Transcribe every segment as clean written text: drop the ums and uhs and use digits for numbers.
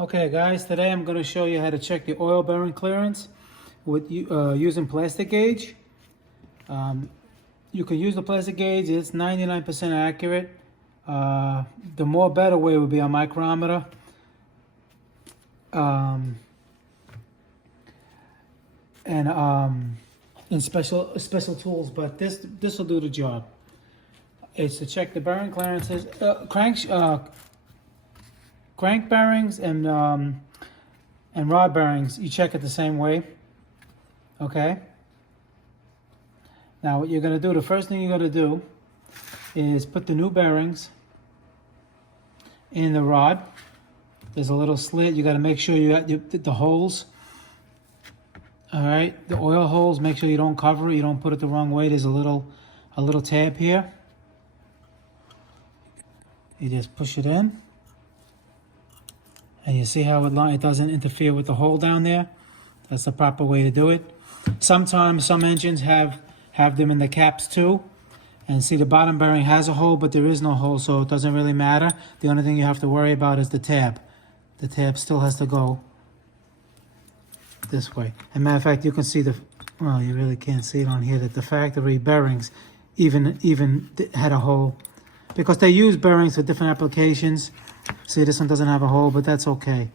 Okay guys, today I'm going to show you how to check the oil bearing clearance with using plastic gauge. You can use the plastic gauge, it's 99% accurate. The more better way would be a micrometer. And special tools, but this will do the job. It's to check the bearing clearances, crank bearings and rod bearings. You check it the same way. Okay. Now what you're gonna do, the first thing you're gonna do is put the new bearings in the rod. There's a little slit. You got to make sure you got the holes. All right, the oil holes. Make sure you don't cover it. You don't put it the wrong way. There's a little tab here. You just push it in, and you see how it doesn't interfere with the hole down there. That's the proper way to do it. Sometimes some engines have them in the caps too. And see, the bottom bearing has a hole, but there is no hole, so it doesn't really matter. The only thing you have to worry about is the tab. The tab still has to go this way. As a matter of fact, you can see well, you really can't see it on here, that the factory bearings even had a hole. Because they use bearings for different applications. See, this one doesn't have a hole, but that's okay.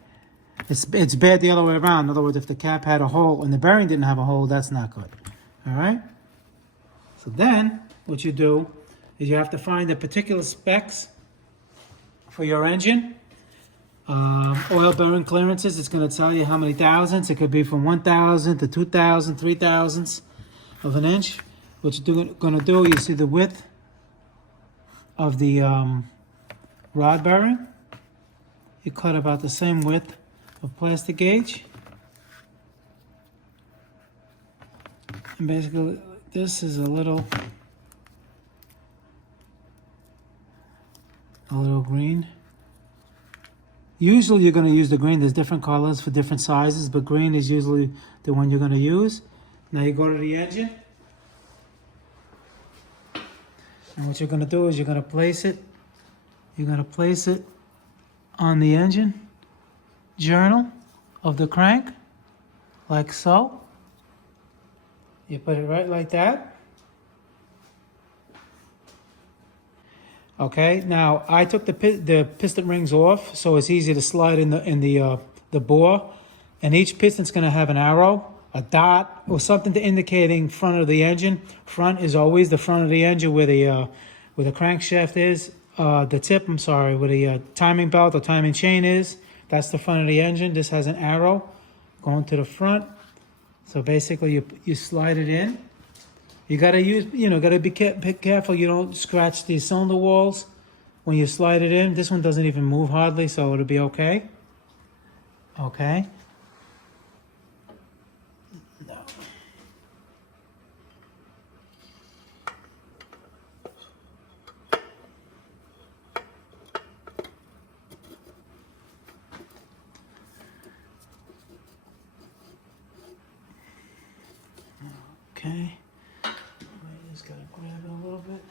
It's bad the other way around. In other words, if the cap had a hole and the bearing didn't have a hole, that's not good. All right? So then, what you do is you have to find the particular specs for your engine. Oil bearing clearances, it's going to tell you how many thousandths. It could be from 1,000 to 2,000, 3,000ths of an inch. What you're going to do, you see the width of the rod bearing. You cut about the same width of plastic gauge. And basically, this is a little green. Usually you're going to use the green. There's different colors for different sizes, but green is usually the one you're going to use. Now you go to the engine. And what you're going to do is you're going to place it. You're going to place it on the engine journal of the crank, like so. You put it right like that. Okay, now I took the piston rings off, so it's easy to slide in the bore. And each piston's going to have an arrow, a dot, or something to indicating front of the engine. Front is always the front of the engine where the crankshaft is. The tip, I'm sorry, where the timing belt or timing chain is. That's the front of the engine. This has an arrow going to the front. So basically, you slide it in. You gotta be careful you don't scratch the cylinder walls when you slide it in. This one doesn't even move hardly, so it'll be okay. Okay. No. Okay. Just gotta grab it a little bit.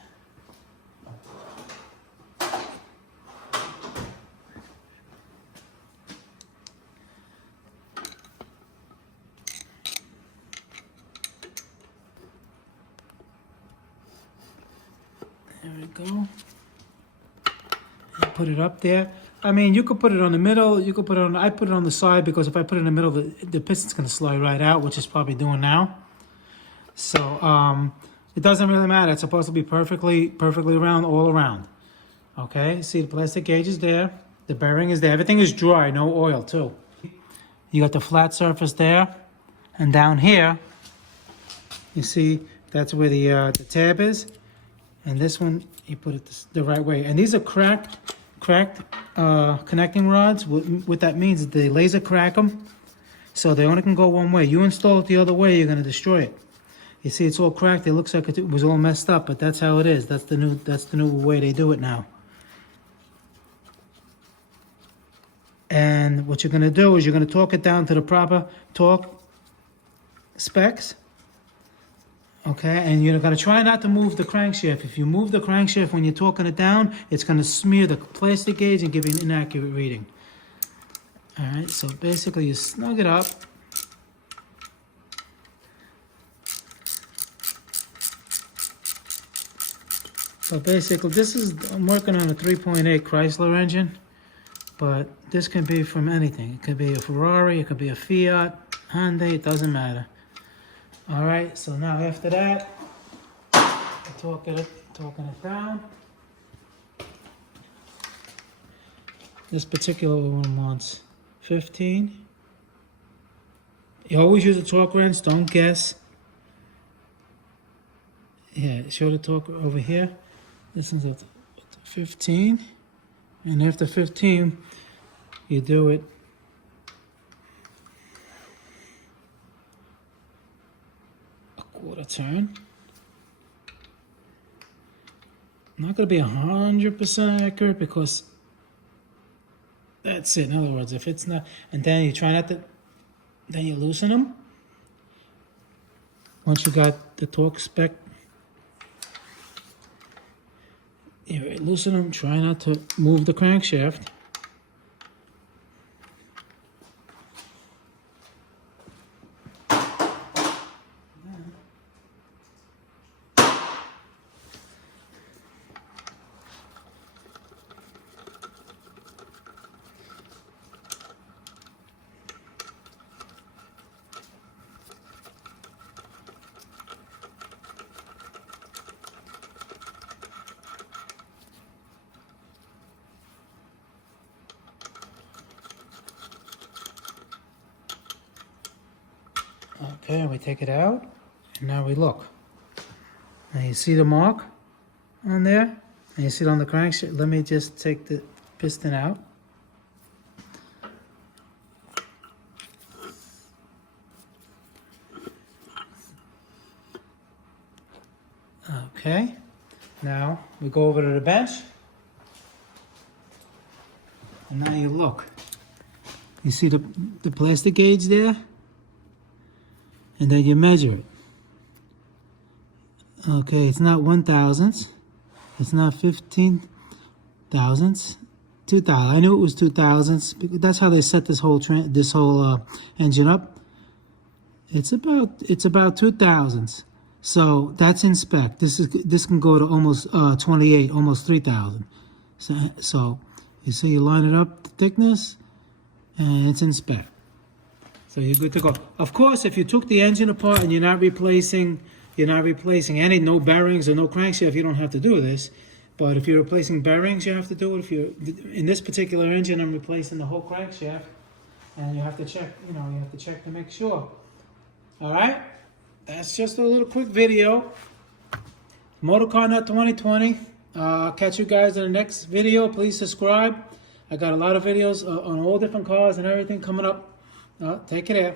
There we go. And put it up there. I mean, you could put it on the middle. You could put it on. I put it on the side because if I put it in the middle, the piston's gonna slide right out, which it's probably doing now. So it doesn't really matter. It's supposed to be perfectly round all around. Okay, see the plastic gauge is there. The bearing is there. Everything is dry, no oil too. You got the flat surface there. And down here, you see that's where the tab is. And this one, you put it the right way. And these are cracked connecting rods. What that means is they laser crack them. So they only can go one way. You install it the other way, you're going to destroy it. You see, it's all cracked. It looks like it was all messed up, but that's how it is. That's the new way they do it now. And what you're going to do is you're going to torque it down to the proper torque specs. Okay, and you're going to try not to move the crankshaft. If you move the crankshaft when you're torquing it down, it's going to smear the plastic gauge and give you an inaccurate reading. All right, so basically you snug it up. So basically I'm working on a 3.8 Chrysler engine, but this can be from anything. It could be a Ferrari, it could be a Fiat, Hyundai, it doesn't matter. All right, so now after that, talking it down. This particular one wants 15. You always use a torque wrench, don't guess. Yeah, show the torque over here. This one's at 15. And after 15, you do it a quarter turn. Not going to be 100% accurate because that's it. In other words, if it's not, and then you try not to, then you loosen them. Once you got the torque spec, you loosen them. Try not to move the crankshaft. Okay, we take it out, and now we look. Now you see the mark on there, and you see it on the crankshaft. Let me just take the piston out. Okay, now we go over to the bench, and now you look. You see the plastic gauge there? And then you measure it. Okay, it's not 1,000ths. It's not 15,000ths. 2,000. I knew it was 2,000ths because that's how they set this whole engine up. It's about 2,000ths. So that's in spec. This can go to almost 28, almost 3,000. So you see, you line it up, the thickness, and it's in spec. So you're good to go. Of course, if you took the engine apart and you're not replacing any, no bearings or no crankshaft, you don't have to do this. But if you're replacing bearings, you have to do it. If you're in this particular engine, I'm replacing the whole crankshaft, and you have to check. You have to check to make sure. All right, that's just a little quick video. MotorCarNut 2020. Catch you guys in the next video. Please subscribe. I got a lot of videos on all different cars and everything coming up. Take it out.